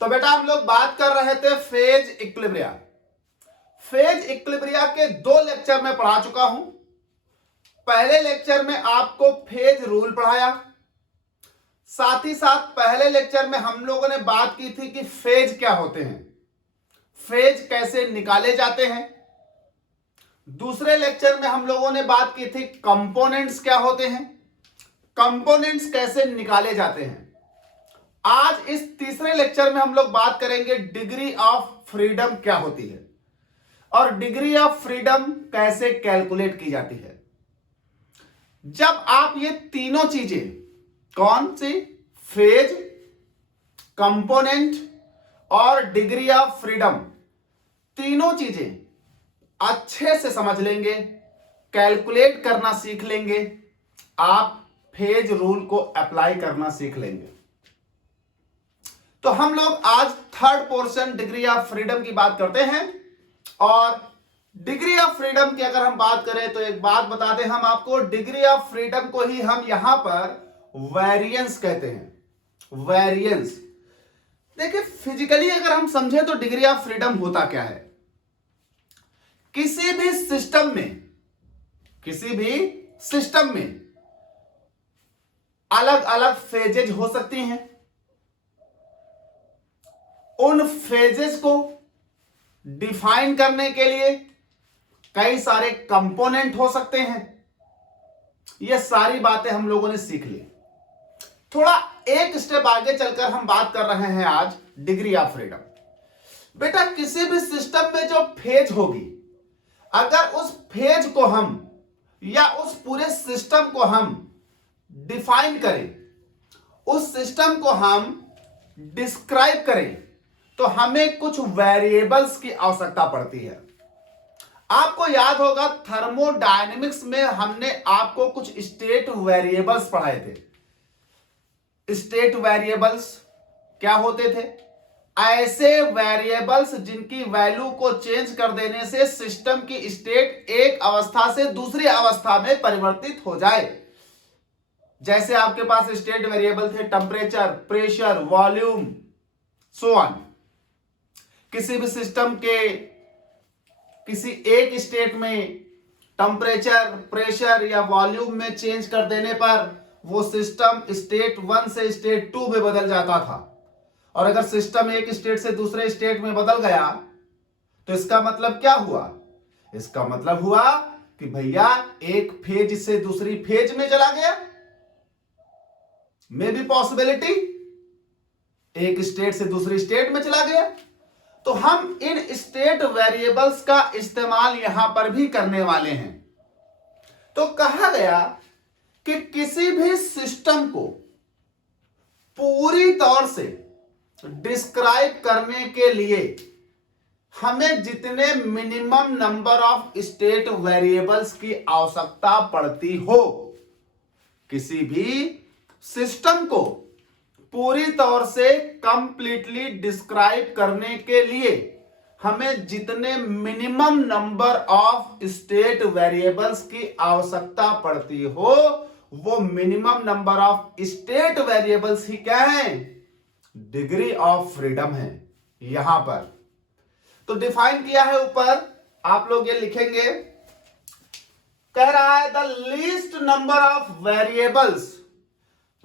तो बेटा हम लोग बात कर रहे थे फेज इक्विलिब्रिया। फेज इक्विलिब्रिया के 2 लेक्चर में पढ़ा चुका हूं। पहले लेक्चर में आपको फेज रूल पढ़ाया, साथ ही साथ पहले लेक्चर में हम लोगों ने बात की थी कि फेज क्या होते हैं, फेज कैसे निकाले जाते हैं। दूसरे लेक्चर में हम लोगों ने बात की थी कंपोनेंट्स क्या होते हैं, कंपोनेंट्स कैसे निकाले जाते हैं। आज इस तीसरे लेक्चर में हम लोग बात करेंगे डिग्री ऑफ फ्रीडम क्या होती है और डिग्री ऑफ फ्रीडम कैसे कैलकुलेट की जाती है। जब आप ये तीनों चीजें, कौन सी, फेज, कंपोनेंट और डिग्री ऑफ फ्रीडम, तीनों चीजें अच्छे से समझ लेंगे, कैलकुलेट करना सीख लेंगे, आप फेज रूल को अप्लाई करना सीख लेंगे। तो हम लोग आज third portion degree of freedom की बात करते हैं। और डिग्री ऑफ फ्रीडम की अगर हम बात करें तो एक बात बता दें हम आपको, डिग्री ऑफ फ्रीडम को ही हम यहां पर वेरिएंस कहते हैं। वेरिएंस देखिए, फिजिकली अगर हम समझें तो डिग्री ऑफ फ्रीडम होता क्या है। किसी भी सिस्टम में अलग अलग फेजेज हो सकती हैं। उन फेजेस को डिफाइन करने के लिए कई सारे कंपोनेंट हो सकते हैं। ये सारी बातें हम लोगों ने सीख ली। थोड़ा एक स्टेप आगे चलकर हम बात कर रहे हैं आज डिग्री ऑफ फ्रीडम। बेटा किसी भी सिस्टम में जो फेज होगी, अगर उस फेज को हम या उस पूरे सिस्टम को हम डिफाइन करें, उस सिस्टम को हम डिस्क्राइब करें, तो हमें कुछ वेरिएबल्स की आवश्यकता पड़ती है। आपको याद होगा थर्मोडायनेमिक्स में हमने आपको कुछ स्टेट वेरिएबल्स पढ़ाए थे। स्टेट वेरिएबल्स क्या होते थे? ऐसे वेरिएबल्स जिनकी वैल्यू को चेंज कर देने से सिस्टम की स्टेट एक अवस्था से दूसरी अवस्था में परिवर्तित हो जाए। जैसे आपके पास स्टेट वेरिएबल थे temperature, pressure, volume, so on. किसी भी सिस्टम के किसी एक स्टेट में टेम्परेचर, प्रेशर या वॉल्यूम में चेंज कर देने पर वो सिस्टम स्टेट 1 से स्टेट 2 में बदल जाता था। और अगर सिस्टम एक स्टेट से दूसरे स्टेट में बदल गया तो इसका मतलब क्या हुआ? इसका मतलब हुआ कि भैया एक फेज से दूसरी फेज में चला गया। मे बी पॉसिबिलिटी एक स्टेट से दूसरी स्टेट में चला गया। तो हम इन स्टेट वेरिएबल्स का इस्तेमाल यहां पर भी करने वाले हैं। तो कहा गया कि किसी भी सिस्टम को पूरी तौर से डिस्क्राइब करने के लिए हमें जितने minimum number of state variables की आवश्यकता पड़ती हो, किसी भी सिस्टम को पूरी तौर से कंप्लीटली डिस्क्राइब करने के लिए हमें जितने minimum number of state variables की आवश्यकता पड़ती हो, वो minimum number of state variables ही क्या है? डिग्री ऑफ फ्रीडम है यहां पर। तो डिफाइन किया है ऊपर, आप लोग ये लिखेंगे। कह रहा है the least number of variables,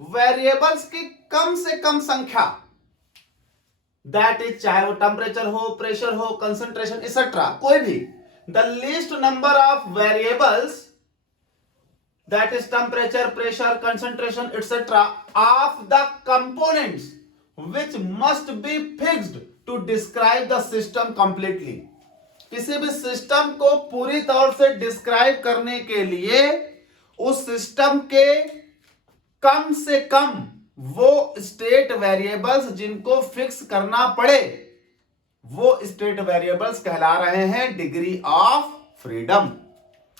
variables की कम से कम संख्या, दैट इज चाहे वो टेम्परेचर हो, प्रेशर हो, कंसंट्रेशन एक्सेट्रा, कोई भी, the least number of variables that is temperature, pressure, concentration etcetera of the components which must be fixed to describe the system completely। किसी भी सिस्टम को पूरी तौर से डिस्क्राइब करने के लिए उस सिस्टम के कम से कम वो स्टेट वेरिएबल्स जिनको फिक्स करना पड़े, वो स्टेट वेरिएबल्स कहला रहे हैं डिग्री ऑफ फ्रीडम।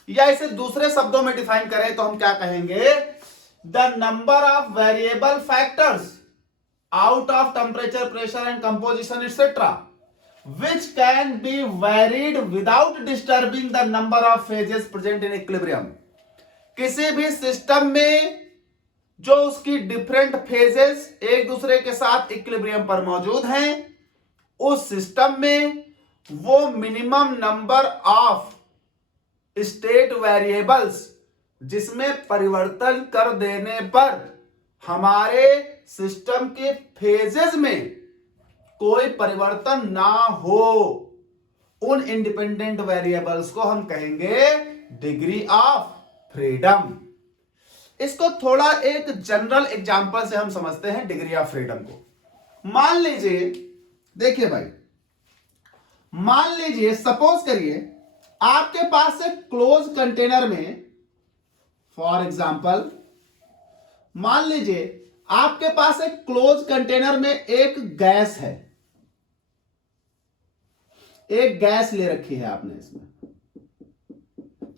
या इसे दूसरे शब्दों में डिफाइन करें तो हम क्या कहेंगे? The number of variable factors out of temperature, pressure and composition etc. which can be varied without disturbing the number of phases present in equilibrium। किसी भी सिस्टम में जो उसकी डिफरेंट फेजेस एक दूसरे के साथ इक्विलिब्रियम पर मौजूद हैं, उस सिस्टम में वो minimum number of state variables जिसमें परिवर्तन कर देने पर हमारे सिस्टम के फेजेस में कोई परिवर्तन ना हो, उन इंडिपेंडेंट वेरिएबल्स को हम कहेंगे डिग्री ऑफ फ्रीडम। इसको थोड़ा एक जनरल एग्जांपल से हम समझते हैं डिग्री ऑफ फ्रीडम को। मान लीजिए, देखिए भाई, मान लीजिए सपोज करिए आपके पास एक क्लोज कंटेनर में, फॉर एग्जांपल मान लीजिए आपके पास एक क्लोज कंटेनर में एक गैस है, एक गैस ले रखी है आपने इसमें।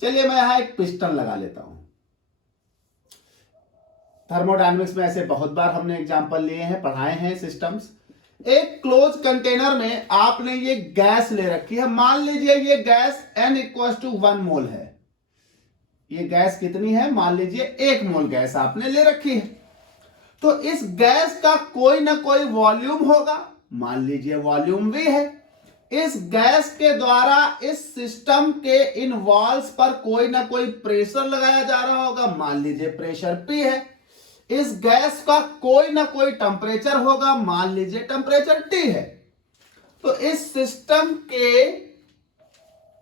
चलिए मैं यहां एक पिस्टन लगा लेता हूं। थर्मोडायनेमिक्स में ऐसे बहुत बार हमने एग्जांपल लिए हैं, पढ़ाए हैं सिस्टम्स। एक क्लोज कंटेनर में आपने ये गैस ले रखी है। मान लीजिए ये गैस n = 1 मोल है। ये गैस कितनी है? मान लीजिए 1 मोल गैस आपने ले रखी है। तो इस गैस का कोई ना कोई वॉल्यूम होगा, मान लीजिए वॉल्यूम V है। इस गैस के द्वारा इस सिस्टम के इन वॉल्स पर कोई ना कोई प्रेशर लगाया जा रहा होगा, मान लीजिए प्रेशर P है। इस गैस का कोई ना कोई टेम्परेचर होगा, मान लीजिए टेम्परेचर T है। तो इस सिस्टम के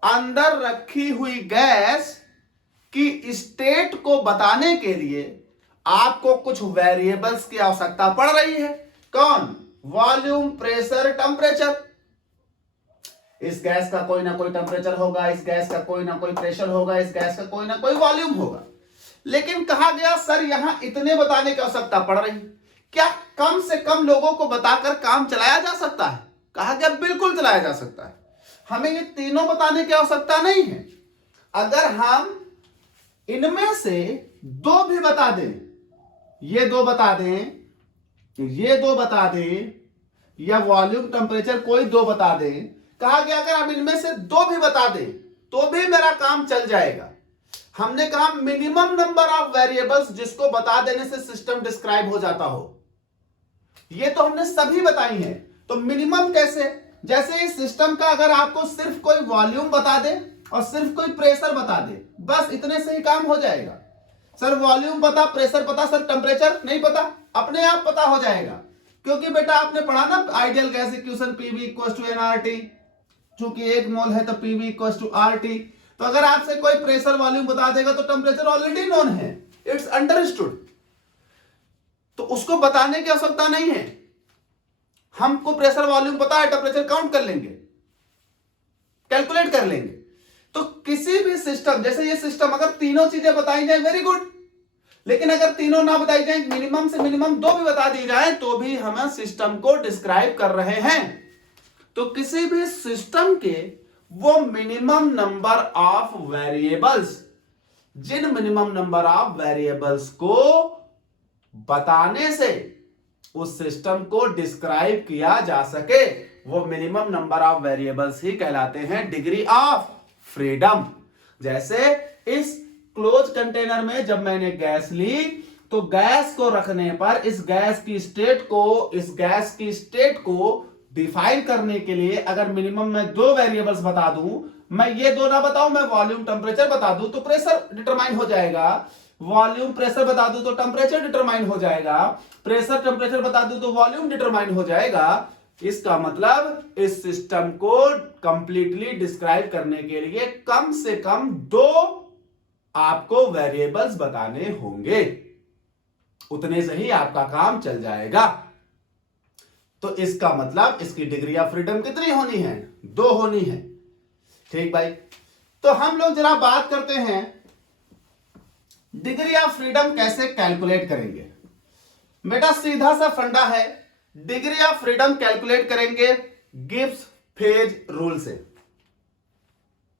अंदर रखी हुई गैस की स्टेट को बताने के लिए आपको कुछ वेरिएबल्स की आवश्यकता पड़ रही है। कौन? Volume, pressure, temperature. इस गैस का कोई ना कोई टेम्परेचर होगा, इस गैस का कोई ना कोई प्रेशर होगा, इस गैस का कोई ना कोई वॉल्यूम होगा। लेकिन कहा गया सर यहां इतने बताने की आवश्यकता पड़ रही, क्या कम से कम लोगों को बताकर काम चलाया जा सकता है? कहा गया बिल्कुल चलाया जा सकता है। हमें ये तीनों बताने की आवश्यकता नहीं है। अगर हम इनमें से 2 भी बता दें, ये 2 बता दें, ये 2 बता दें, या वॉल्यूम, टेम्परेचर कोई 2 बता दें, कहा गया अगर हम इनमें से 2 भी बता दें तो भी मेरा काम चल जाएगा। हमने कहा मिनिमम नंबर ऑफ वेरिएबल्स जिसको बता देने से सिस्टम डिस्क्राइब हो जाता हो। ये तो हमने सभी बताई हैं। तो मिनिमम कैसे? जैसे इस सिस्टम का अगर आपको सिर्फ कोई वॉल्यूम बता दे और सिर्फ कोई प्रेशर बता दे, बस इतने से ही काम हो जाएगा। सर वॉल्यूम पता, प्रेशर पता, सर टेम्परेचर नहीं पता, अपने आप पता हो जाएगा। क्योंकि बेटा आपने पढ़ा ना ideal gas equation PV = nRT, चूंकि 1 मोल है तो PV = RT। तो अगर आपसे कोई प्रेशर वॉल्यूम बता देगा तो टेम्परेचर ऑलरेडी नोन है, इट्स अंडरस्टूड। तो उसको बताने की आवश्यकता नहीं है। हमको प्रेशर वॉल्यूम पता है, टेम्परेचर काउंट कर लेंगे, कैलकुलेट कर लेंगे। तो किसी भी सिस्टम, जैसे ये सिस्टम, अगर तीनों चीजें बताई जाए वेरी गुड, लेकिन अगर तीनों ना बताई जाए, मिनिमम से मिनिमम 2 भी बता दी जाए, तो भी हम सिस्टम को डिस्क्राइब कर रहे हैं। तो किसी भी सिस्टम के वो मिनिमम नंबर ऑफ वेरिएबल्स, जिन मिनिमम नंबर ऑफ वेरिएबल्स को बताने से उस सिस्टम को डिस्क्राइब किया जा सके, वो मिनिमम नंबर ऑफ वेरिएबल्स ही कहलाते हैं डिग्री ऑफ फ्रीडम। जैसे इस क्लोज कंटेनर में जब मैंने गैस ली, तो गैस को रखने पर इस गैस की स्टेट को डिफाइन करने के लिए अगर मिनिमम मैं 2 वेरिएबल्स बता दूं, मैं ये 2 ना बताऊं, मैं वॉल्यूम, टेम्परेचर बता दूं तो प्रेशर डिटरमाइन हो जाएगा, वॉल्यूम, प्रेशर बता दूं तो टेम्परेचर डिटरमाइन हो जाएगा, प्रेशर, टेम्परेचर बता दूं तो वॉल्यूम डिटरमाइन हो जाएगा। इसका मतलब इस सिस्टम को कंप्लीटली डिस्क्राइब करने के लिए कम से कम 2 आपको वेरिएबल्स बताने होंगे, उतने से ही आपका काम चल जाएगा। तो इसका मतलब इसकी डिग्री ऑफ फ्रीडम कितनी होनी है? 2 होनी है। ठीक भाई, तो हम लोग जरा बात करते हैं डिग्री ऑफ फ्रीडम कैसे कैलकुलेट करेंगे। बेटा सीधा सा फंडा है, डिग्री ऑफ फ्रीडम कैलकुलेट करेंगे गिब्स फेज रूल से।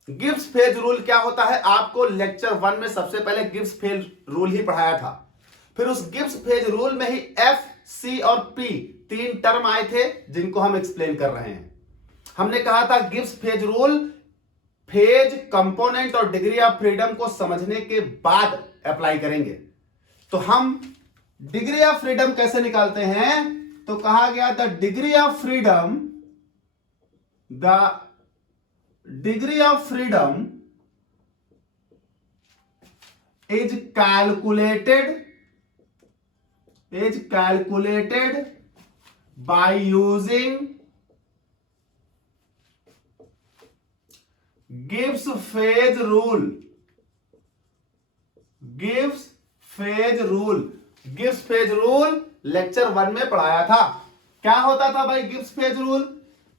गिब्स फेज रूल क्या होता है? आपको लेक्चर 1 में सबसे पहले गिब्स फेज रूल ही पढ़ाया था। फिर उस गिब्स फेज रूल में ही F, C और P 3 टर्म आए थे जिनको हम एक्सप्लेन कर रहे हैं। हमने कहा था Gibbs phase rule phase, component और डिग्री ऑफ फ्रीडम को समझने के बाद अप्लाई करेंगे। तो हम डिग्री ऑफ फ्रीडम कैसे निकालते हैं? तो कहा गया the degree of freedom is calculated by using Gibbs phase rule. Gibbs phase rule lecture 1 में पढ़ाया था। क्या होता था भाई गिब्स फेज रूल?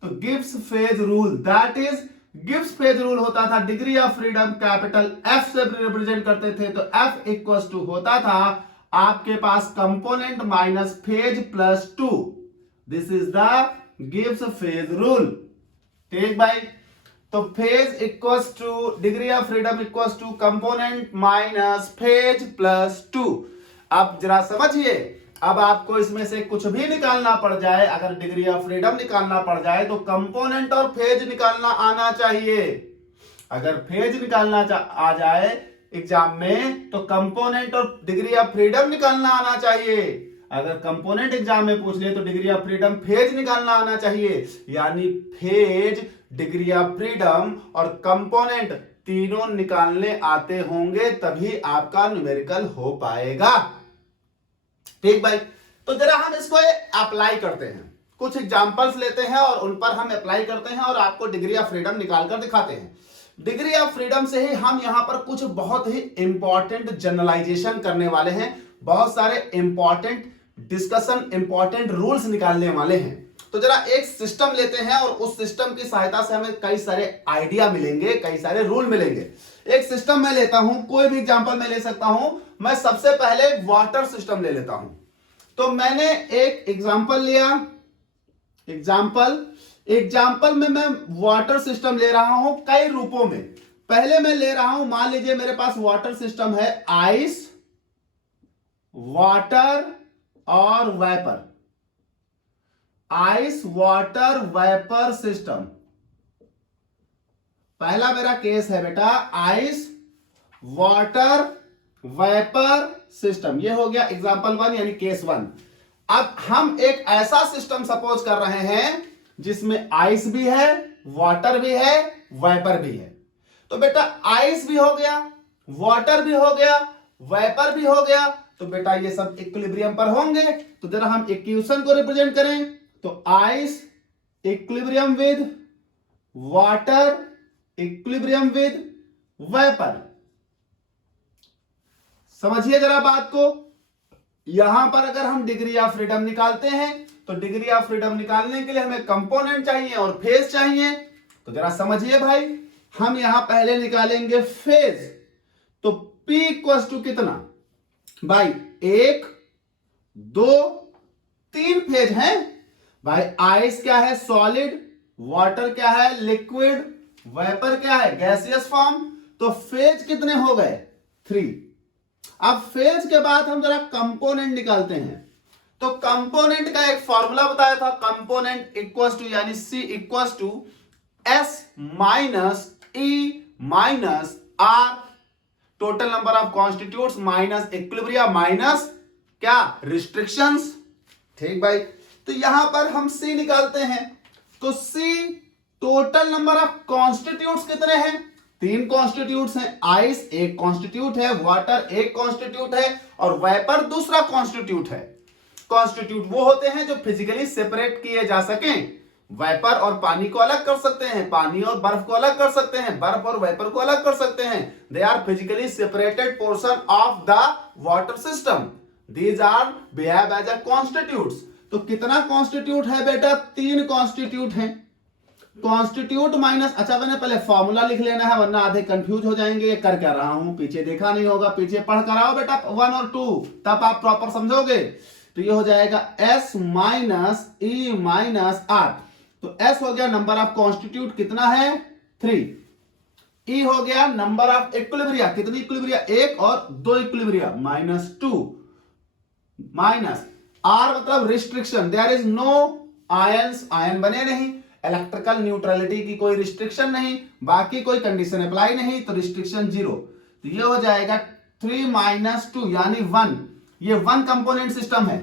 तो Gibbs phase rule that is Gibbs phase rule होता था degree of freedom capital F से रिप्रेजेंट करते थे। तो एफ इक्वल टू होता था आपके पास component minus phase plus 2। This is the Gibbs phase rule. ठीक भाई, तो phase equals to degree of freedom equals to component minus phase plus 2। अब जरा समझिए, अब आपको इसमें से कुछ भी निकालना पड़ जाए, अगर डिग्री ऑफ फ्रीडम निकालना पड़ जाए तो कंपोनेंट और फेज निकालना आना चाहिए। अगर फेज निकालना आ जाए एग्जाम में तो कंपोनेंट और डिग्री ऑफ फ्रीडम निकालना आना चाहिए। अगर कंपोनेंट एग्जाम में पूछ ले तो डिग्री ऑफ फ्रीडम फेज निकालना आना चाहिए। यानी फेज, डिग्री ऑफ फ्रीडम और कंपोनेंट तीनों निकालने आते होंगे तभी आपका न्यूमेरिकल हो पाएगा। ठीक भाई, तो जरा हम इसको अप्लाई करते हैं, कुछ एग्जांपल्स लेते हैं और उन पर हम अप्लाई करते हैं और आपको डिग्री ऑफ फ्रीडम निकालकर दिखाते हैं। डिग्री ऑफ फ्रीडम से ही हम यहां पर कुछ बहुत ही इंपॉर्टेंट जनरलाइजेशन करने वाले हैं, बहुत सारे इंपॉर्टेंट डिस्कशन, इंपॉर्टेंट रूल्स निकालने वाले हैं। तो जरा एक सिस्टम लेते हैं और उस सिस्टम की सहायता से हमें कई सारे आइडिया मिलेंगे, कई सारे रूल मिलेंगे। एक सिस्टम मैं लेता हूं, कोई भी एग्जांपल मैं ले सकता हूं। मैं सबसे पहले वाटर सिस्टम ले लेता हूं। तो मैंने एक एग्जांपल लिया, एग्जांपल में मैं वाटर सिस्टम ले रहा हूं कई रूपों में। पहले मैं ले रहा हूं, मान लीजिए मेरे पास वाटर सिस्टम है आइस, वाटर और vapour. Ice, water, vapour system. पहला मेरा केस है बेटा आइस, वाटर, वेपर सिस्टम। ये हो गया एग्जांपल 1 यानी केस 1। अब हम एक ऐसा सिस्टम सपोज कर रहे हैं जिसमें आइस भी है, वाटर भी है, वेपर भी है। तो बेटा आइस भी हो गया, वाटर भी हो गया, वेपर भी हो गया, तो बेटा ये सब इक्विलिब्रियम पर होंगे। तो जरा हम इक्वेशन को रिप्रेजेंट करें तो ice equilibrium with water, equilibrium with vapour. समझिए जरा बात को। यहां पर अगर हम डिग्री ऑफ फ्रीडम निकालते हैं तो डिग्री ऑफ फ्रीडम निकालने के लिए हमें कंपोनेंट चाहिए और फेज चाहिए। तो जरा समझिए भाई, हम यहां पहले निकालेंगे फेज। तो P इक्वल्स टू कितना भाई? 1, 2, 3 फेज हैं भाई। आइस क्या है? सॉलिड। वाटर क्या है? लिक्विड। वेपर क्या है? Gaseous form. तो फेज कितने हो गए? 3। अब फेज के बाद हम जरा कंपोनेंट निकालते हैं। तो कंपोनेंट का एक फॉर्मूला बताया था, कंपोनेंट इक्वल्स टू यानी C equals to S minus E minus R, total number of constitutes minus equilibrium minus क्या? रिस्ट्रिक्शंस। ठीक भाई, तो यहां पर हम C निकालते हैं। तो C total number of constitutes कितने हैं? 3 कॉन्स्टिट्यूट्स हैं। आइस एक कॉन्स्टिट्यूट है, वाटर एक कॉन्स्टिट्यूट है और वेपर दूसरा कॉन्स्टिट्यूट है। कॉन्स्टिट्यूट वो होते हैं जो फिजिकली सेपरेट किए जा सकें। वेपर और पानी को अलग कर सकते हैं, पानी और बर्फ को अलग कर सकते हैं, बर्फ और वेपर को अलग कर सकते हैं। They are physically separated portion of the water system. These are behave as a constitutes. तो कितना कॉन्स्टिट्यूट है बेटा? 3 कॉन्स्टिट्यूट हैं। कॉन्स्टिट्यूट माइनस, अच्छा मैंने पहले फॉर्मूला लिख लेना है वरना आधे कंफ्यूज हो जाएंगे। ये कर क्या रहा हूं, पीछे देखा नहीं होगा, पीछे पढ़ कर आओ बेटा 1 और 2, तब आप प्रॉपर समझोगे। तो ये हो जाएगा S minus E minus R। तो S हो गया नंबर ऑफ कॉन्स्टिट्यूट, कितना है? 3। E हो गया नंबर ऑफ इक्विलिब्रिया, कितनी इक्विलिब्रिया? 1 और 2 इक्विलिब्रिया, -2 माइनस R मतलब restriction, there is no ions, ion बने नहीं। इलेक्ट्रिकल न्यूट्रलिटी की कोई रिस्ट्रिक्शन नहीं, बाकी कोई कंडीशन अप्लाई नहीं, तो रिस्ट्रिक्शन 0। तो ये हो जाएगा 3 - 2 यानी 1। ये वन कंपोनेंट सिस्टम है।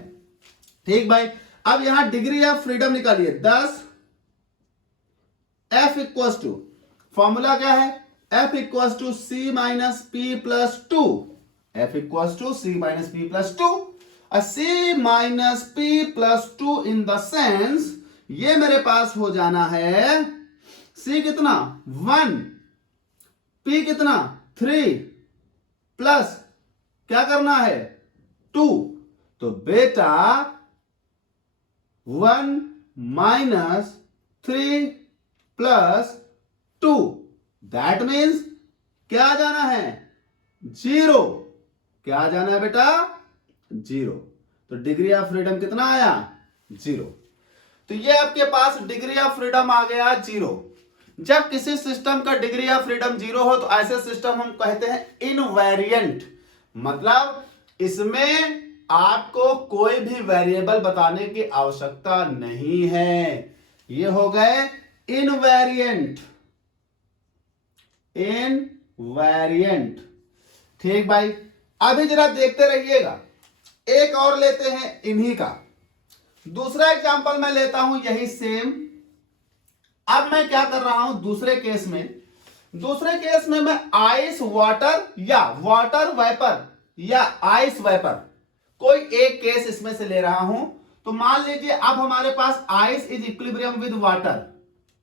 ठीक भाई, अब यहां डिग्री ऑफ फ्रीडम निकालिए 10, F इक्वल टू, फॉर्मूला क्या है, F equal to C minus P plus 2, F equal to C minus P plus 2, C minus P plus 2 in the sense ये मेरे पास हो जाना है C कितना 1, P कितना 3 प्लस क्या करना है 2, तो बेटा 1 माइनस 3 प्लस 2, दैट मीन्स क्या आ जाना है 0, क्या आ जाना है बेटा 0, तो डिग्री ऑफ फ्रीडम कितना आया 0। तो ये आपके पास डिग्री ऑफ फ्रीडम आ गया 0। जब किसी सिस्टम का डिग्री ऑफ फ्रीडम 0 हो तो ऐसे सिस्टम हम कहते हैं इनवेरिएंट, मतलब इसमें आपको कोई भी वेरिएबल बताने की आवश्यकता नहीं है, ये हो गए इनवेरिएंट, इनवेरिएंट। ठीक भाई, अभी जरा देखते रहिएगा, एक और लेते हैं इन्हीं का, दूसरा एग्जांपल मैं लेता हूं यही सेम। अब मैं क्या कर रहा हूं दूसरे केस में मैं आइस वाटर या वाटर वेपर या आइस वेपर कोई एक केस इसमें से ले रहा हूं। तो मान लीजिए अब हमारे पास ice is equilibrium with water,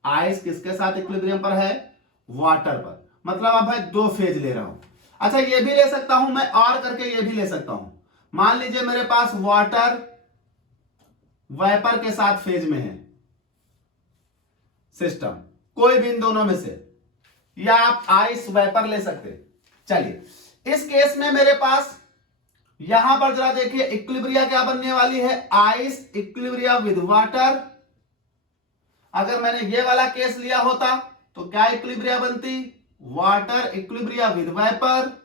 ice किसके साथ इक्विलिब्रियम पर है वाटर पर, मतलब अब मैं दो फेज ले रहा हूं। अच्छा ये भी ले सकता हूं मैं, और करके ये भी ले सकता हूं, मान लीजिए मेरे पास वाटर वेपर के साथ फेज में है सिस्टम, कोई भी इन दोनों में से, या आप आइस वेपर ले सकते। चलिए इस केस में मेरे पास यहां पर जरा देखिए इक्विलिब्रिया क्या बनने वाली है, आइस इक्विलिब्रिया विद वाटर। अगर मैंने ये वाला केस लिया होता तो क्या इक्विलिब्रिया बनती, वाटर इक्विलिब्रिया विद वेपर।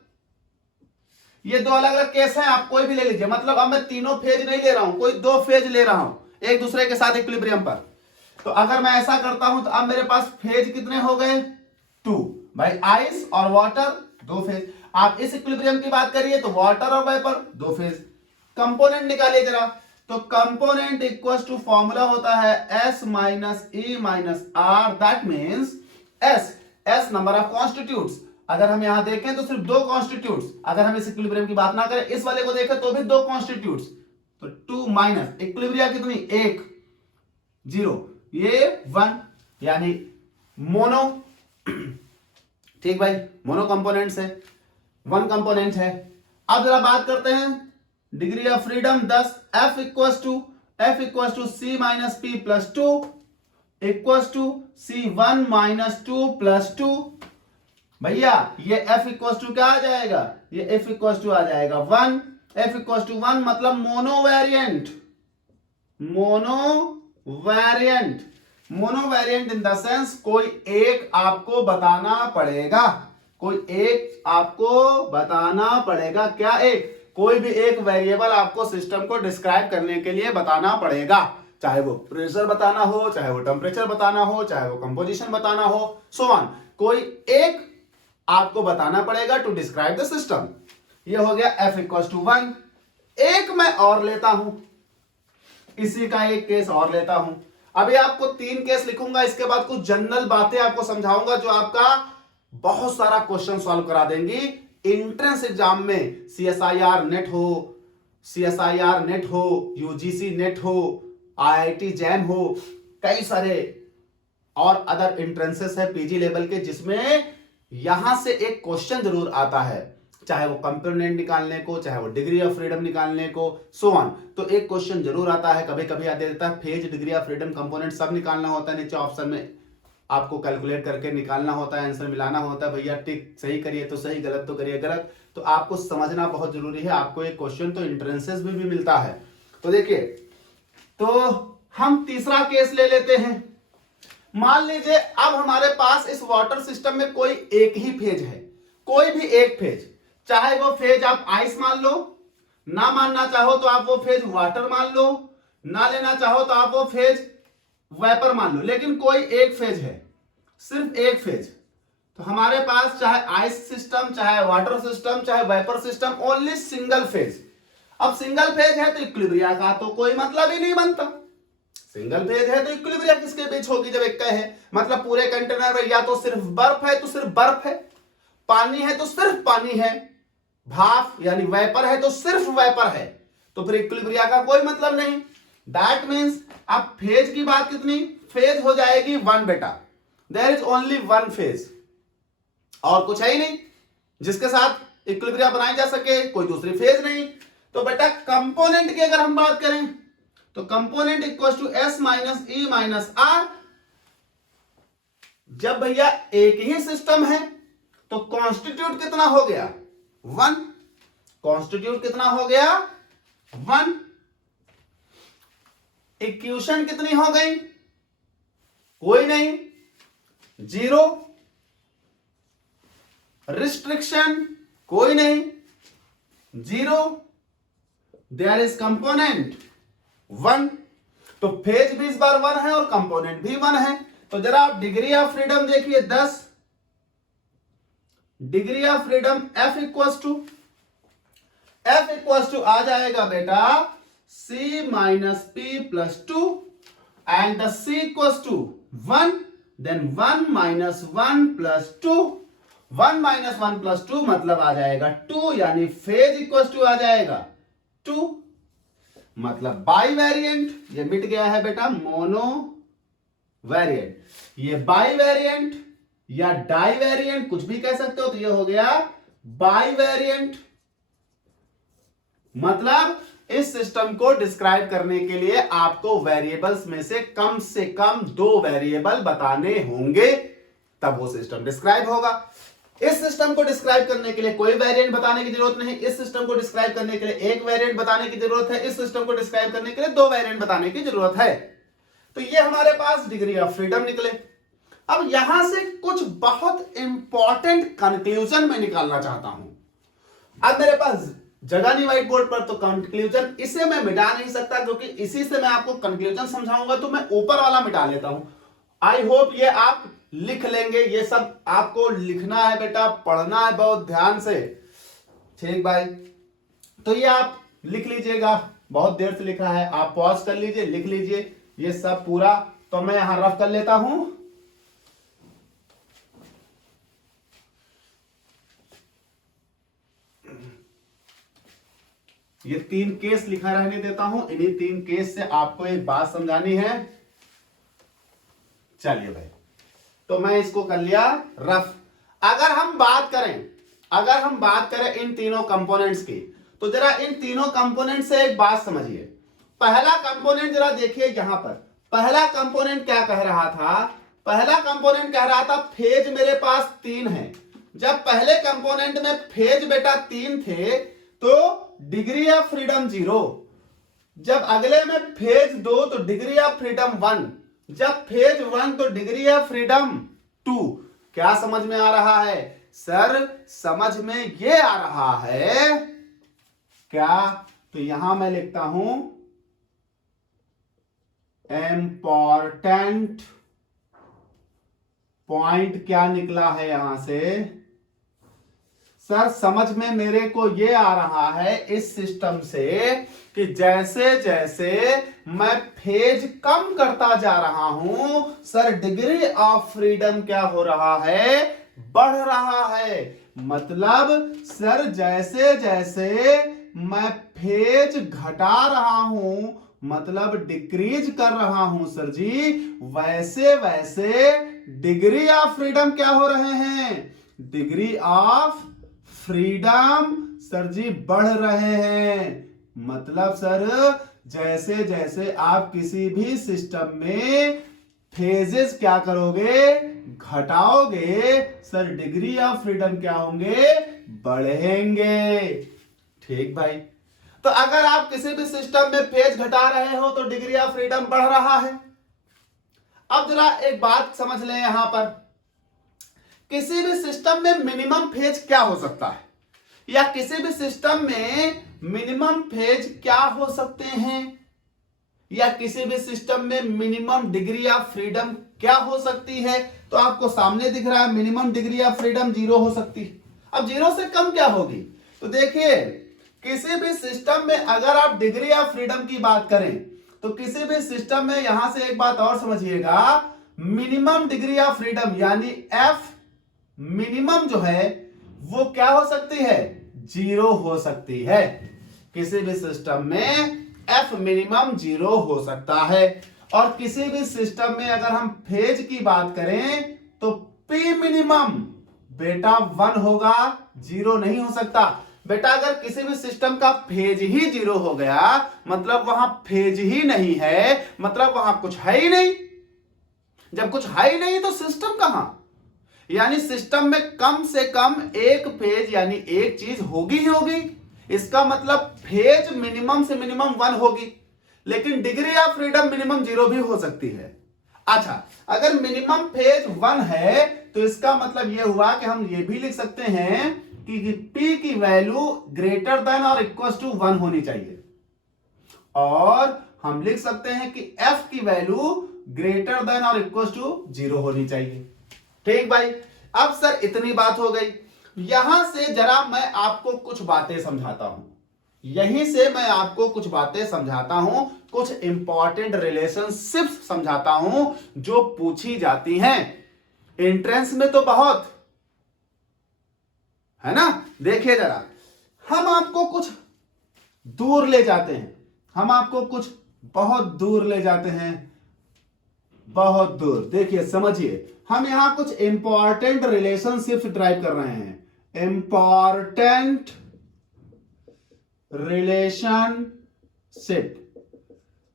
ये दो अलग अलग केस हैं, आप कोई भी ले लीजिए, मतलब अब मैं तीनों फेज नहीं ले रहा हूं, कोई दो फेज ले रहा हूं एक दूसरे के साथ इक्विलिब्रियम पर। तो अगर मैं ऐसा करता हूं तो अब मेरे पास फेज कितने हो गए 2 भाई, आइस और वाटर दो फेज। आप इस इक्विलिब्रियम की बात करिए तो वाटर और वेपर दो फेज। कंपोनेंट निकालिए जरा, तो कंपोनेंट इक्वल्स टू फॉर्मूला होता है S minus E minus R, that means S number of constitutes. अगर हम यहां देखें तो सिर्फ दो कॉन्स्टिट्यूट्स, अगर हम इस इक्विलिब्रियम की बात ना करें इस वाले को देखें तो भी दो कॉन्स्टिट्यूट्स, तो 2 माइनस इक्विलिब्रिया कितनी 1 0 ये 1 यानी मोनो। ठीक भाई, मोनो कंपोनेंट्स है, वन कंपोनेंट है। अब जरा बात करते हैं degree of freedom 10, F equals to C minus P plus 2 equals to C1 minus 2 plus 2। भैया ये F इक्वल्स टू क्या आ जाएगा, ये F इक्वल्स टू आ जाएगा 1, F इक्वल्स टू 1 मतलब मोनोवेरिएंट, मोनोवेरिएंट इन द सेंस कोई एक आपको बताना पड़ेगा, कोई एक आपको बताना पड़ेगा, क्या एक, कोई भी एक वेरिएबल आपको सिस्टम को डिस्क्राइब करने के लिए बताना पड़ेगा, चाहे वो प्रेशर बताना हो, चाहे वो टेम्परेचर बताना हो, चाहे वो कंपोजिशन बताना हो, सो ऑन, कोई एक आपको बताना पड़ेगा टू डिस्क्राइब द सिस्टम। ये हो गया F इक्वल्स टू 1। एक मैं और लेता हूं, इसी का एक केस और लेता हूं। अभी आपको 3 केस लिखूंगा, इसके बाद कुछ जनरल बातें आपको समझाऊंगा जो आपका बहुत सारा क्वेश्चन सॉल्व करा देंगी एंट्रेंस एग्जाम में। CSIR नेट हो, UGC नेट हो, IIT जैम हो, कई सारे और अदर एंट्रेंसेस है PG लेवल के, जिसमें यहां से एक क्वेश्चन जरूर आता है, चाहे वो कंपोनेंट निकालने को, चाहे वो डिग्री ऑफ फ्रीडम निकालने को, सो ऑन। तो एक क्वेश्चन जरूर आता है, कभी कभी आ देता है phase, degree of freedom, component सब निकालना होता है, नीचे ऑप्शन में आपको कैलकुलेट करके निकालना होता है, आंसर मिलाना होता है, भैया टिक सही करिए तो सही, गलत तो करिए गलत। तो आपको समझना बहुत जरूरी है, आपको एक क्वेश्चन तो एंट्रेंसेस में भी मिलता है। तो देखिए, तो हम तीसरा केस ले लेते हैं। मान लीजिए अब हमारे पास इस वाटर सिस्टम में कोई एक ही फेज है, कोई भी एक फेज, चाहे वो फेज आप आइस मान लो, ना मानना चाहो तो आप वो फेज वाटर मान लो, ना लेना चाहो तो आप वो फेज वेपर मान लो, लेकिन कोई एक फेज है, सिर्फ एक फेज। तो हमारे पास चाहे आइस सिस्टम, चाहे वाटर सिस्टम, चाहे vapour system, only single phase. अब सिंगल फेज है तो इक्विलिब्रिया का तो कोई मतलब ही नहीं बनता। सिंगल फेज है तो इक्विलिब्रिया किसके बीच होगी जब एक है, मतलब पूरे कंटेनर में या तो सिर्फ बर्फ है तो सिर्फ बर्फ है, पानी है तो सिर्फ पानी है, भाप यानी वेपर है तो सिर्फ वेपर है, तो फिर इक्विलिब्रिया का कोई मतलब नहीं। दैट मीन्स अब फेज की बात कितनी, फेज हो जाएगी 1 बेटा, देयर इज ओनली 1 फेज, और कुछ है ही नहीं जिसके साथ इक्विलिब्रिया बनाई जा सके, कोई दूसरी फेज नहीं। तो बेटा कंपोनेंट की अगर हम बात करें तो component equal to S minus E minus R. जब भैया एक ही सिस्टम है तो कॉन्स्टिट्यूट कितना हो गया 1, कॉन्स्टिट्यूट कितना हो गया 1, इक्वेशन कितनी हो गई, कोई नहीं, 0, रिस्ट्रिक्शन कोई नहीं, 0, देयर इज कंपोनेंट 1। तो फेज भी इस बार 1 है और कंपोनेंट भी 1 है। तो जरा आप डिग्री ऑफ फ्रीडम देखिए 10, degree of freedom F equals to आ जाएगा बेटा C minus P plus 2 and the C equals to 1, then 1 minus 1 plus 2, 1 minus 1 plus 2 मतलब आ जाएगा 2, यानी फेज इक्वल्स टू आ जाएगा 2, मतलब बाई वेरिएंट। ये मिट गया है बेटा मोनो वेरिएंट, ये बाई वेरिएंट या डाई वेरिएंट कुछ भी कह सकते हो, तो ये हो गया बाई वेरिएंट। मतलब इस सिस्टम को डिस्क्राइब करने के लिए आपको वेरिएबल्स में से कम 2 वेरिएबल बताने होंगे, तब वो सिस्टम डिस्क्राइब होगा। इस सिस्टम को डिस्क्राइब करने के लिए कोई वेरिएंट बताने की जरूरत नहीं, इस सिस्टम को डिस्क्राइब करने के लिए एक वेरिएंट बताने की जरूरत है, इस सिस्टम को डिस्क्राइब करने के लिए 2 वेरिएंट बताने की जरूरत है। तो ये हमारे पास डिग्री ऑफ फ्रीडम निकले। अब यहां से कुछ बहुत इंपॉर्टेंट कंक्लूजन मैं निकालना चाहता हूं। अब मेरे पास जगह नहीं व्हाइट बोर्ड पर, तो कंक्लूजन इसे मैं मिटा नहीं सकता, क्योंकि इसी से मैं आपको कंक्लूजन समझाऊंगा, तो मैं ऊपर वाला मिटा लेता हूं। आई होप ये आप लिख लेंगे, ये सब आपको लिखना है बेटा, पढ़ना है बहुत ध्यान से, ठीक भाई। तो ये आप लिख लीजिएगा, बहुत देर से लिखा है, आप पॉज कर लीजिए, लिख लीजिए ये सब पूरा। तो मैं यहां रफ कर लेता हूं। ये 3 केस लिखा रहने देता हूं, इन्हीं 3 केस से आपको एक बात समझानी है। चलिए भाई, तो मैं इसको कर लिया रफ। अगर हम बात करें इन तीनों कंपोनेंट्स की, तो जरा इन तीनों कंपोनेंट से एक बात समझिए। पहला कंपोनेंट जरा देखिए यहां पर, पहला कंपोनेंट क्या कह रहा था, पहला कंपोनेंट कह रहा था फेज मेरे पास 3 है। जब पहले कंपोनेंट में फेज बेटा 3 थे तो डिग्री ऑफ फ्रीडम 0, जब अगले में फेज 2 तो डिग्री ऑफ फ्रीडम 1, जब फेज 1 तो डिग्री ऑफ फ्रीडम 2। क्या समझ में आ रहा है सर? समझ में ये आ रहा है क्या? तो यहां मैं लिखता हूं इंपॉर्टेंट पॉइंट क्या निकला है यहां से सर? समझ में मेरे को ये आ रहा है इस सिस्टम से कि जैसे जैसे मैं फेज कम करता जा रहा हूं सर, डिग्री ऑफ फ्रीडम क्या हो रहा है? बढ़ रहा है। मतलब सर जैसे जैसे मैं फेज घटा रहा हूं, मतलब डिक्रीज कर रहा हूं सर जी, वैसे वैसे डिग्री ऑफ फ्रीडम क्या हो रहे हैं? डिग्री ऑफ फ्रीडम सर जी बढ़ रहे हैं। मतलब सर जैसे जैसे आप किसी भी सिस्टम में फेजेस क्या करोगे? घटाओगे सर, डिग्री ऑफ फ्रीडम क्या होंगे? बढ़ेंगे। ठीक भाई, तो अगर आप किसी भी सिस्टम में फेज घटा रहे हो तो डिग्री ऑफ फ्रीडम बढ़ रहा है। अब जरा एक बात समझ लें, यहां पर किसी भी सिस्टम में मिनिमम फेज क्या हो सकता है, या किसी भी सिस्टम में मिनिमम फेज क्या हो सकते हैं, या किसी भी सिस्टम में मिनिमम डिग्री ऑफ फ्रीडम क्या हो सकती है? तो आपको सामने दिख रहा है मिनिमम डिग्री ऑफ फ्रीडम 0 हो सकती है। अब 0 से कम क्या होगी? तो देखिए किसी भी सिस्टम में अगर आप डिग्री ऑफ फ्रीडम की बात करें तो किसी भी सिस्टम में यहां से एक बात और समझिएगा, मिनिमम डिग्री ऑफ फ्रीडम यानी एफ मिनिमम जो है वो क्या हो सकती है, 0 हो सकती है। किसी भी सिस्टम में एफ मिनिमम 0 हो सकता है। और किसी भी सिस्टम में अगर हम फेज की बात करें तो पी मिनिमम बेटा 1 होगा, 0 नहीं हो सकता। बेटा अगर किसी भी सिस्टम का फेज ही 0 हो गया मतलब वहां फेज ही नहीं है, मतलब वहां कुछ है ही नहीं। जब कुछ है ही नहीं तो सिस्टम कहां, यानी सिस्टम में कम से कम एक फेज यानी एक चीज होगी ही होगी। इसका मतलब फेज मिनिमम से मिनिमम 1 होगी, लेकिन डिग्री ऑफ फ्रीडम मिनिमम 0 भी हो सकती है। अच्छा, अगर मिनिमम फेज 1 है तो इसका मतलब यह हुआ कि हम ये भी लिख सकते हैं कि P की वैल्यू ग्रेटर देन और इक्वल टू 1 होनी चाहिए, और हम लिख सकते हैं कि F की वैल्यू ग्रेटर देन और इक्वल टू 0 होनी चाहिए। ठीक भाई, अब सर इतनी बात हो गई। यहां से जरा मैं आपको कुछ बातें समझाता हूं, यहीं से मैं आपको कुछ बातें समझाता हूं, कुछ इंपॉर्टेंट रिलेशनशिप्स समझाता हूं जो पूछी जाती हैं एंट्रेंस में तो बहुत है ना। देखिए जरा, हम आपको कुछ दूर ले जाते हैं, हम आपको कुछ बहुत दूर ले जाते हैं, बहुत दूर। देखिए समझिए, हम यहां कुछ इंपॉर्टेंट रिलेशनशिप्स ड्राइव कर रहे हैं, इंपॉर्टेंट रिलेशनशिप।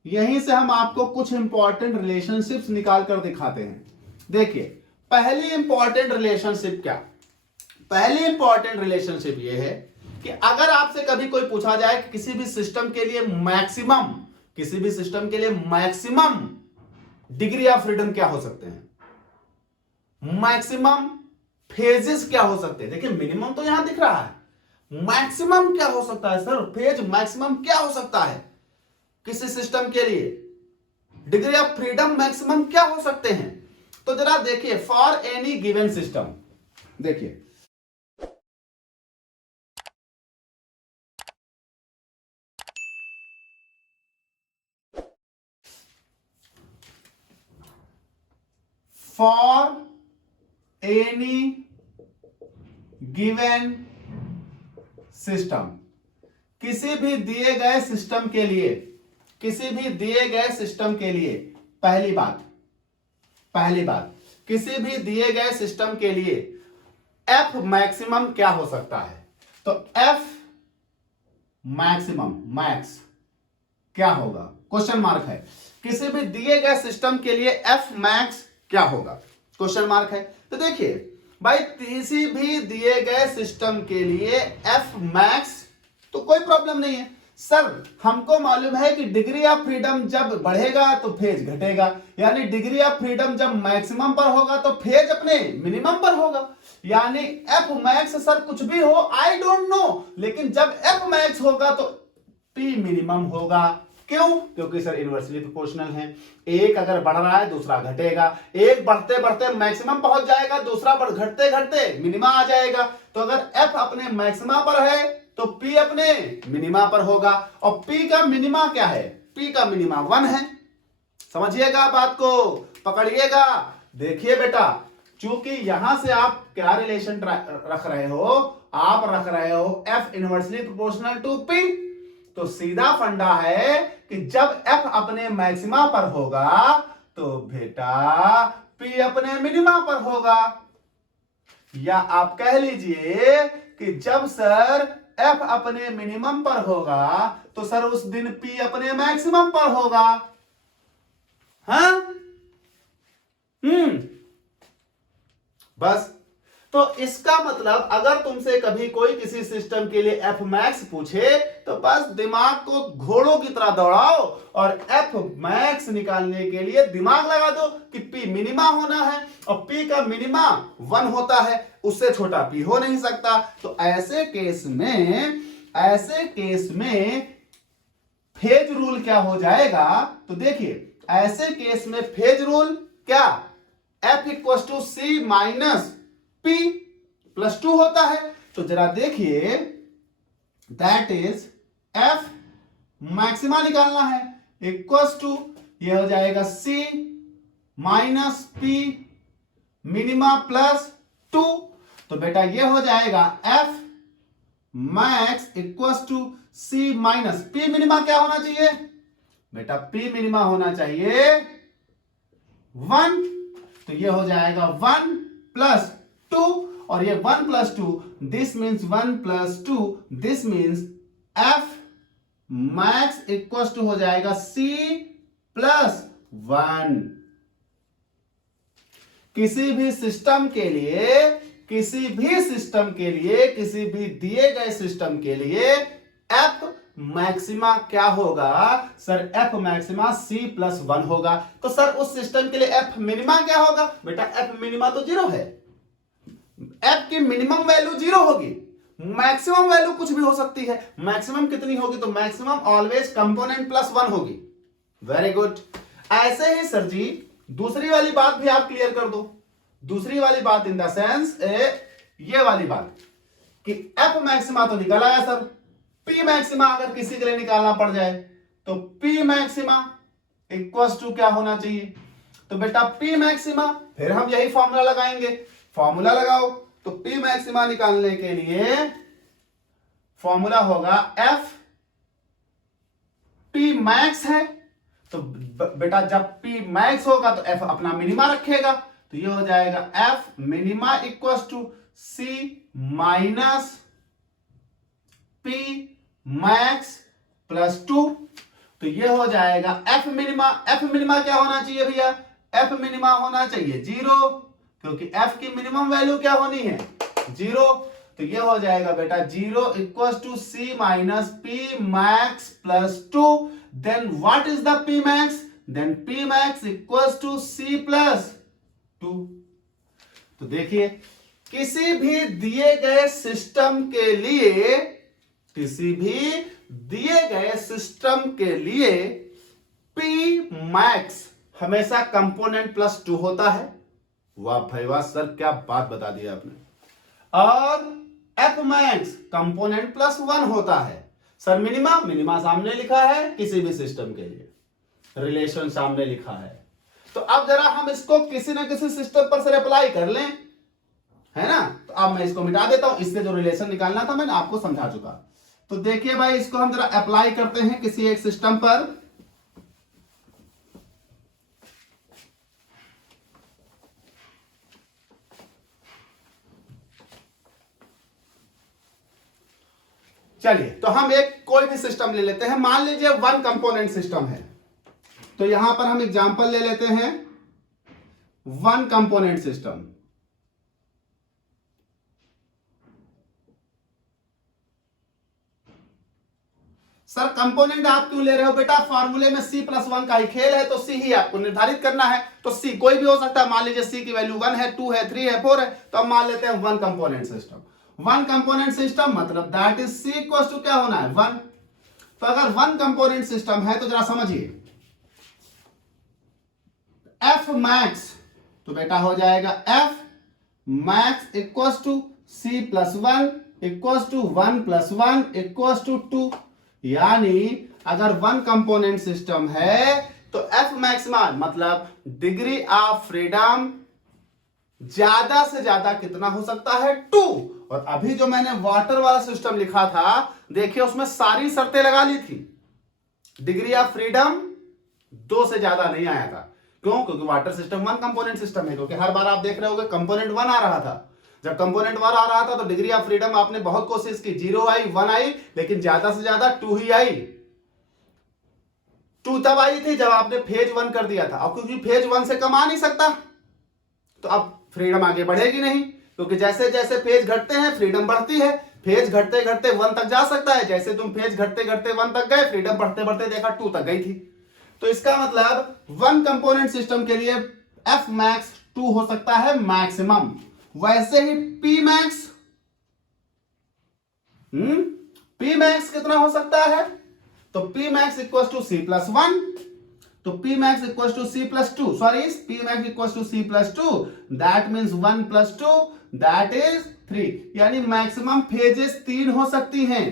यहीं से हम आपको कुछ इंपॉर्टेंट रिलेशनशिप्स निकाल कर दिखाते हैं। देखिए पहली इंपॉर्टेंट रिलेशनशिप क्या, पहली इंपॉर्टेंट रिलेशनशिप यह है कि अगर आपसे कभी कोई पूछा जाए कि किसी भी सिस्टम के लिए मैक्सिमम, किसी भी सिस्टम के लिए मैक्सिमम डिग्री ऑफ फ्रीडम क्या हो सकते हैं, मैक्सिमम फेजेस क्या हो सकते हैं। देखिए मिनिमम तो यहां दिख रहा है, मैक्सिमम क्या हो सकता है सर, फेज मैक्सिमम क्या हो सकता है किसी सिस्टम के लिए, डिग्री ऑफ फ्रीडम मैक्सिमम क्या हो सकते हैं। तो जरा देखिए, फॉर एनी गिवन सिस्टम, देखिए फॉर एनी गिवन सिस्टम, किसी भी दिए गए सिस्टम के लिए, किसी भी दिए गए सिस्टम के लिए, पहली बात किसी भी दिए गए सिस्टम के लिए एफ मैक्सिमम क्या हो सकता है। तो एफ मैक्सिमम, मैक्स क्या होगा, क्वेश्चन मार्क है। किसी भी दिए गए सिस्टम के लिए एफ मैक्स क्या होगा, क्वेश्चन मार्क है। तो देखिए भाई, किसी भी दिए गए सिस्टम के लिए एफ मैक्स तो कोई प्रॉब्लम नहीं है सर। हमको मालूम है कि डिग्री ऑफ फ्रीडम जब बढ़ेगा तो फेज घटेगा, यानी डिग्री ऑफ फ्रीडम जब मैक्सिमम पर होगा तो फेज अपने मिनिमम पर होगा, यानी एफ मैक्स सर कुछ भी हो आई डोंट नो, लेकिन जब एफ मैक्स होगा तो पी मिनिमम होगा। क्यों, क्योंकि सर इनवर्सली प्रोपोर्शनल है, एक अगर बढ़ रहा है दूसरा घटेगा, एक बढ़ते बढ़ते मैक्सिमम पहुंच जाएगा, दूसरा घटते घटते मिनिमा आ जाएगा। तो अगर एफ अपने मैक्सिमा पर है तो P अपने मिनिमा पर होगा, और P का मिनिमा क्या है, P का मिनिमा 1 है। समझिएगा बात को, पकड़िएगा। देखिए बेटा, चूंकि यहां से आप क्या रिलेशन रख रहे हो, आप रख रहे हो F inversely proportional to P, तो सीधा फंडा है कि जब F अपने मैक्सिमा पर होगा तो बेटा P अपने मिनिमा पर होगा। या आप कह लीजिए कि जब सर F अपने मिनिमम पर होगा तो सर उस दिन P अपने मैक्सिमम पर होगा। हाँ, बस। तो इसका मतलब अगर तुमसे कभी कोई किसी सिस्टम के लिए एफ मैक्स पूछे तो बस दिमाग को घोड़ों की तरह दौड़ाओ और एफ मैक्स निकालने के लिए दिमाग लगा दो कि पी मिनिमा होना है और पी का मिनिमा 1 होता है, उससे छोटा पी हो नहीं सकता। तो ऐसे केस में फेज रूल क्या हो जाएगा, तो देखिए ऐसे केस में फेज रूल क्या, F equal to C minus P +2 होता है। तो जरा देखिए दैट इज एफ मैक्सिमा निकालना है, इक्वल्स टू ये हो जाएगा C minus P minima plus 2। तो बेटा ये हो जाएगा F max equals to C minus P minima क्या होना चाहिए बेटा, पी मिनिमा होना चाहिए 1। तो ये हो जाएगा 1 प्लस 2 और ये 1 plus 2 this means 1 plus 2 this means F max equals to हो जाएगा सी प्लस 1। किसी भी सिस्टम के लिए किसी भी दिए गए सिस्टम के लिए एफ मैक्सिमा क्या होगा sir, F maxima C plus 1 होगा। तो सर उस सिस्टम के लिए एफ मिनिमा क्या होगा बेटा, एफ मिनिमा तो 0 है, एफ की मिनिमम वैल्यू 0 होगी, मैक्सिमम वैल्यू कुछ भी हो सकती है। मैक्सिमम कितनी होगी, तो मैक्सिमम ऑलवेज कंपोनेंट प्लस 1 होगी। Very good. ऐसे ही सर जी दूसरी वाली बात भी आप क्लियर कर दो। दूसरी वाली बात इन द सेंस ये वाली बात कि एफ मैक्सिमा तो निकल आया सर, पी मैक्सिमा अगर किसी के लिए निकालना पड़ जाए तो पी मैक्सिमा इक्वल्स टू क्या होना चाहिए, तो बेटा पी मैक्सिमा फिर हम यही फॉर्मूला लगाएंगे। फॉर्मूला लगाओ तो पी मैक्सिमा निकालने के लिए फॉर्मूला होगा एफ पी मैक्स है, तो बेटा जब पी मैक्स होगा तो एफ अपना मिनिमा रखेगा, तो ये हो जाएगा F minima equals to C minus P max plus 2। तो ये हो जाएगा एफ मिनिमा। एफ मिनिमा क्या होना चाहिए भैया, एफ मिनिमा होना चाहिए 0, क्योंकि एफ की मिनिमम वैल्यू क्या होनी है 0। तो ये हो जाएगा बेटा 0 equals to C minus P max plus 2। Then what is the P max, then P max equals to C plus 2। तो देखिए किसी भी दिए गए सिस्टम के लिए, किसी भी दिए गए सिस्टम के लिए पी मैक्स हमेशा कंपोनेंट प्लस 2 होता है। वाह भाई वाह सर, क्या बात बता दी आपने। और एफ मैक्स कंपोनेंट प्लस 1 होता है। सर मिनिमा, मिनिमा सामने लिखा है किसी भी सिस्टम के लिए, रिलेशन सामने लिखा है। तो अब जरा हम इसको किसी ना किसी सिस्टम पर सर अप्लाई कर लें, है ना। तो अब मैं इसको मिटा देता हूं, इससे जो रिलेशन निकालना था मैंने आपको समझा चुका। तो देखिए भाई इसको हम जरा अप्लाई करते हैं किसी एक सिस्टम पर। चलिए तो हम एक कोई भी सिस्टम ले लेते हैं, मान लीजिए 1 कंपोनेंट सिस्टम है। तो यहां पर हम एग्जांपल ले लेते हैं 1 कंपोनेंट सिस्टम। सर कंपोनेंट आप क्यों ले रहे हो बेटा, फॉर्मूले में सी प्लस 1 का ही खेल है, तो सी ही आपको निर्धारित करना है। तो सी कोई भी हो सकता है, मान लीजिए सी की वैल्यू 1 है, 2 है, 3 है, 4 है, तो हम मान लेते हैं 1 कंपोनेंट सिस्टम। 1 कंपोनेंट सिस्टम मतलब that is C equals to क्या होना है 1। तो अगर 1 कंपोनेंट सिस्टम है तो जरा समझिए एफ मैक्स, तो बेटा हो जाएगा F max equals to C plus 1 equals to 1 plus 1 equals to 2। यानी अगर 1 कंपोनेंट सिस्टम है तो एफ मैक्सिमा मतलब डिग्री ऑफ फ्रीडम ज्यादा से ज्यादा कितना हो सकता है 2। और अभी जो मैंने वाटर वाला सिस्टम लिखा था देखिए उसमें सारी शर्तें लगा ली थी, डिग्री ऑफ फ्रीडम 2 से ज्यादा नहीं आया था। क्यों, क्योंकि वाटर सिस्टम 1 कंपोनेंट सिस्टम है, क्योंकि हर बार आप देख रहे होगे कंपोनेंट 1 आ रहा था। जब कंपोनेंट 1 आ रहा था तो डिग्री ऑफ फ्रीडम आपने बहुत कोशिश की, 0 आई 1 आई, लेकिन ज्यादा से ज्यादा 2 ही आई। 2 तब आई थी जब आपने फेज 1 कर दिया था। अब क्योंकि फेज 1 से कम आ नहीं सकता तो अब फ्रीडम आगे बढ़ेगी नहीं, क्योंकि जैसे जैसे फेज घटते हैं फ्रीडम बढ़ती है। फेज घटते घटते 1 तक जा सकता है, जैसे तुम फेज घटते घटते 1 तक गए फ्रीडम बढ़ते बढ़ते देखा 2 तक गई थी। तो इसका मतलब 1 कंपोनेंट सिस्टम के लिए एफ मैक्स 2 हो सकता है मैक्सिमम। वैसे ही पी मैक्स, पी मैक्स कितना हो सकता है, तो P max equal to C plus 1, तो P max equal to C plus 2, sorry P max equal to C plus 2, that means 1 plus 2 that is 3। यानी मैक्सिमम फेजेस 3 हो सकती हैं।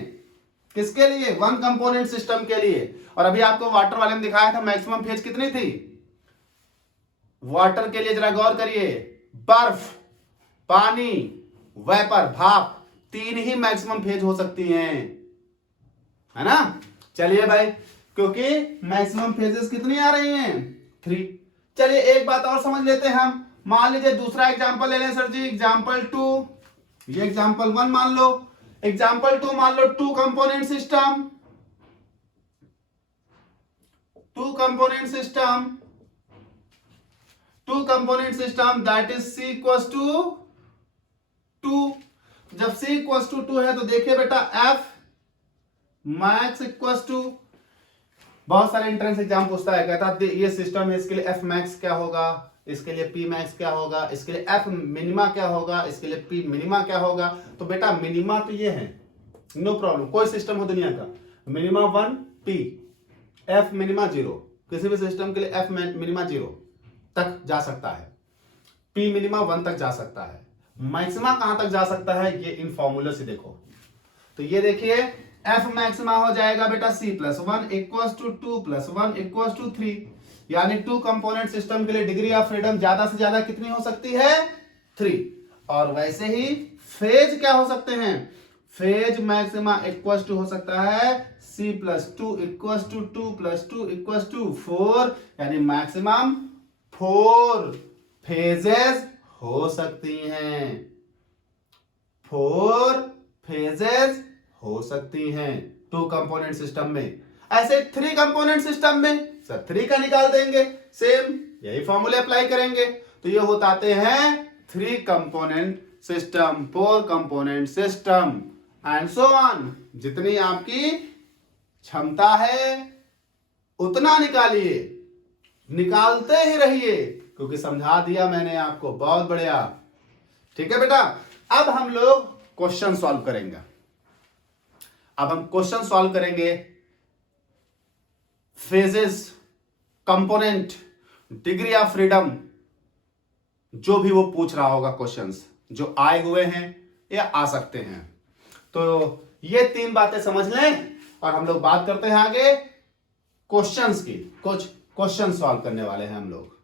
किसके लिए? वन कंपोनेंट सिस्टम के लिए। और अभी आपको वाटर वाले में दिखाया था मैक्सिमम फेज कितनी थी वाटर के लिए, जरा गौर करिए, बर्फ, पानी, वेपर, भाप, 3 ही मैक्सिमम फेज हो सकती हैं, है ना। चलिए भाई, क्योंकि मैक्सिमम फेजेस कितनी आ रही हैं? 3। चलिए एक बात और समझ लेते हैं हम। मान लीजिए दूसरा एग्जांपल ले लें सर जी, एग्जांपल 2, ये एग्जांपल 1 मान लो, एग्जांपल 2 मान लो, 2 component system, 2 component system that is C equals to 2। जब C इक्वल्स टू 2 है तो देखिए बेटा F मैक्स इक्वल्स टू, बहुत सारे एंट्रेंस एग्जाम पूछता है, कहता है ये सिस्टम है, इसके लिए F मैक्स क्या होगा, इसके लिए P मैक्स क्या होगा, इसके लिए F मिनिमा क्या होगा, इसके लिए P मिनिमा क्या होगा। तो बेटा मिनिमा तो ये है, नो प्रॉब्लम, कोई सिस्टम हो दुनिया का, मिनिमा 1 P, F मिनिमा 0, किसी भी सिस्टम के लिए F मिनिमा 0 तक जा सकता है, P मिनिमा 1 तक जा सकता है, मैक्सिमा कहां तक जा सकता है ये इन फॉर्मूला से देखो। तो ये देखिए F मैक्सिमा हो जाएगा बेटा C plus 1 equals to 2 plus 1 equals to 3, यानी 2 कंपोनेंट सिस्टम के लिए डिग्री ऑफ फ्रीडम ज्यादा से ज्यादा कितनी हो सकती है? 3। और वैसे ही फेज क्या हो सकते हैं? फेज मैक्सिमा इक्वल्स टू हो सकता है C plus 2 equals to 2 plus 2 equals to 4, यानी मैक्सिमम 4 फेजेस हो सकती हैं, 4 फेजेस हो सकती हैं 2 कंपोनेंट सिस्टम में। ऐसे 3 कंपोनेंट सिस्टम में सर 3 का निकाल देंगे, सेम यही फॉर्मूले अप्लाई करेंगे, तो ये होते हैं 3 component system, 4 component system and so on. जितनी आपकी क्षमता है उतना निकालिए, निकालते ही रहिए, क्योंकि समझा दिया मैंने आपको, बहुत बढ़िया। ठीक है बेटा, अब हम लोग क्वेश्चन सॉल्व करेंगे। अब हम क्वेश्चन सॉल्व करेंगे phases, component, degree of freedom, जो भी वो पूछ रहा होगा, क्वेश्चंस जो आए हुए हैं या आ सकते हैं। तो ये 3 बातें समझ लें और हम लोग बात करते हैं आगे क्वेश्चंस की। कुछ क्वेश्चन सॉल्व करने वाले हैं हम लोग।